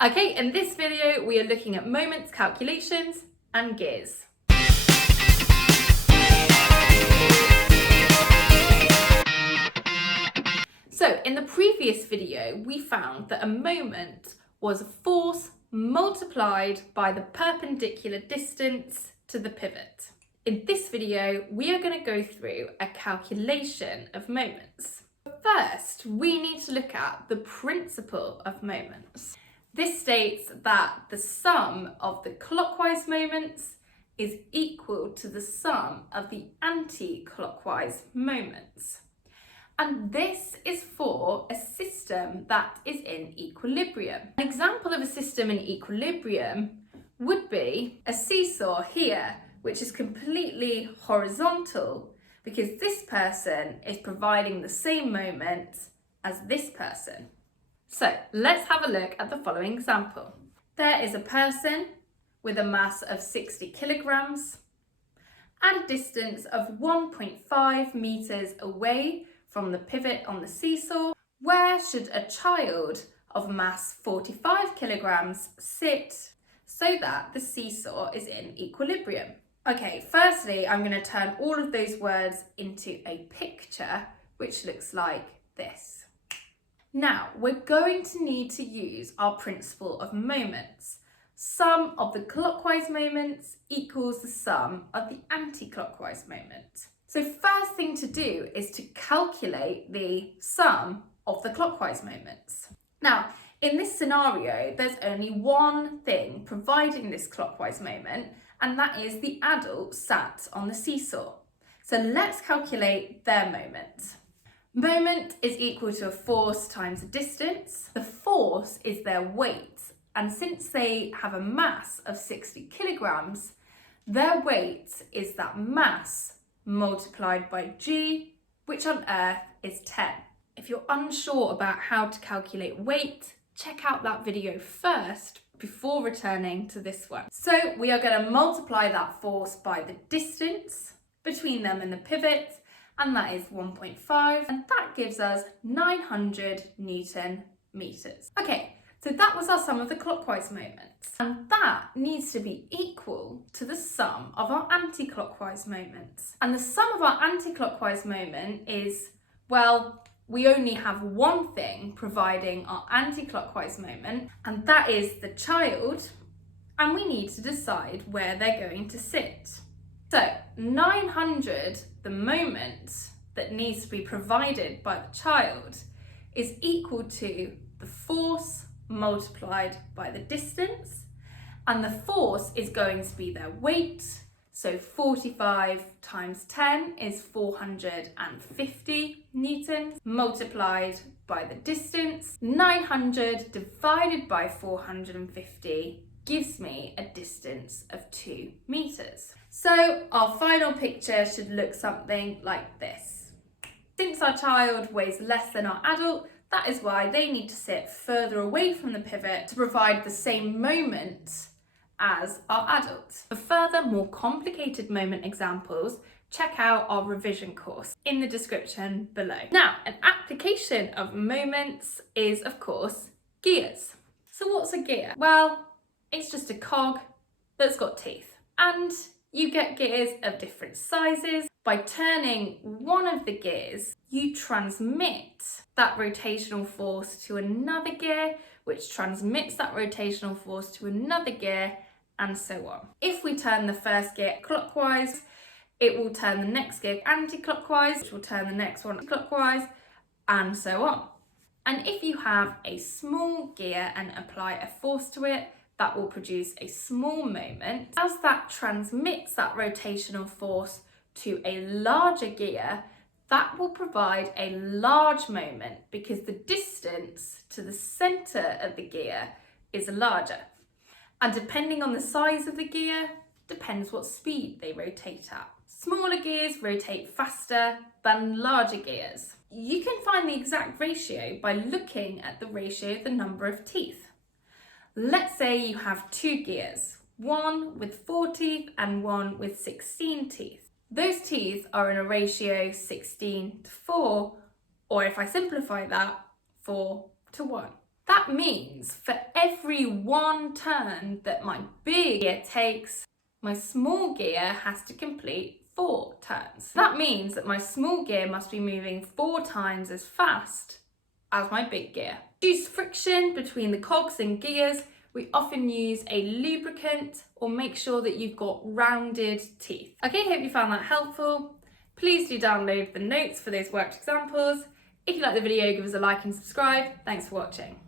Okay, in this video we are looking at moments calculations and gears. So in the previous video we found that a moment was a force multiplied by the perpendicular distance to the pivot. In this video we are going to go through a calculation of moments. First, we need to look at the principle of moments. This states that the sum of the clockwise moments is equal to the sum of the anti-clockwise moments. And this is for a system that is in equilibrium. An example of a system in equilibrium would be a seesaw here, which is completely horizontal because this person is providing the same moment as this person. So let's have a look at the following example. There is a person with a mass of 60 kilograms at a distance of 1.5 meters away from the pivot on the seesaw. Where should a child of mass 45 kilograms sit so that the seesaw is in equilibrium? Okay, firstly, I'm going to turn all of those words into a picture, which looks like this. Now, we're going to need to use our principle of moments. Sum of the clockwise moments equals the sum of the anti-clockwise moment. So first thing to do is to calculate the sum of the clockwise moments. Now, in this scenario, there's only one thing providing this clockwise moment, and that is the adult sat on the seesaw. So let's calculate their moment. Moment is equal to a force times a distance. The force is their weight, and since they have a mass of 60 kilograms, their weight is that mass multiplied by g, which on Earth is 10. If you're unsure about how to calculate weight, check out that video first before returning to this one. So we are going to multiply that force by the distance between them and the pivot, and that is 1.5, and that gives us 900 Newton meters. Okay, so that was our sum of the clockwise moments, and that needs to be equal to the sum of our anti-clockwise moments. And the sum of our anti-clockwise moment is, well, we only have one thing providing our anti-clockwise moment, and that is the child, and we need to decide where they're going to sit. So 900, the moment that needs to be provided by the child, is equal to the force multiplied by the distance, and the force is going to be their weight. So 45 times 10 is 450 newtons multiplied by the distance. 900 divided by 450 gives me a distance of 2 meters. So our final picture should look something like this. Since our child weighs less than our adult, that is why they need to sit further away from the pivot to provide the same moment as our adult. For further, more complicated moment examples, check out our revision course in the description below. Now, an application of moments is, of course, gears. So what's a gear? Well, it's just a cog that's got teeth. And you get gears of different sizes. By turning one of the gears, you transmit that rotational force to another gear, which transmits that rotational force to another gear, and so on. If we turn the first gear clockwise, it will turn the next gear anti-clockwise, which will turn the next one clockwise, and so on. And if you have a small gear and apply a force to it, that will produce a small moment. As that transmits that rotational force to a larger gear, that will provide a large moment because the distance to the centre of the gear is larger. And depending on the size of the gear, depends what speed they rotate at. Smaller gears rotate faster than larger gears. You can find the exact ratio by looking at the ratio of the number of teeth. Let's say you have two gears, one with 4 teeth and one with 16 teeth. Those teeth are in a ratio 16 to 4, or if I simplify that, 4 to 1. That means for every 1 turn that my big gear takes, my small gear has to complete 4 turns. That means that my small gear must be moving 4 times as fast as my big gear. To reduce friction between the cogs and gears, we often use a lubricant or make sure that you've got rounded teeth. Okay, hope you found that helpful. Please do download the notes for those worked examples. If you like the video, give us a like and subscribe. Thanks for watching.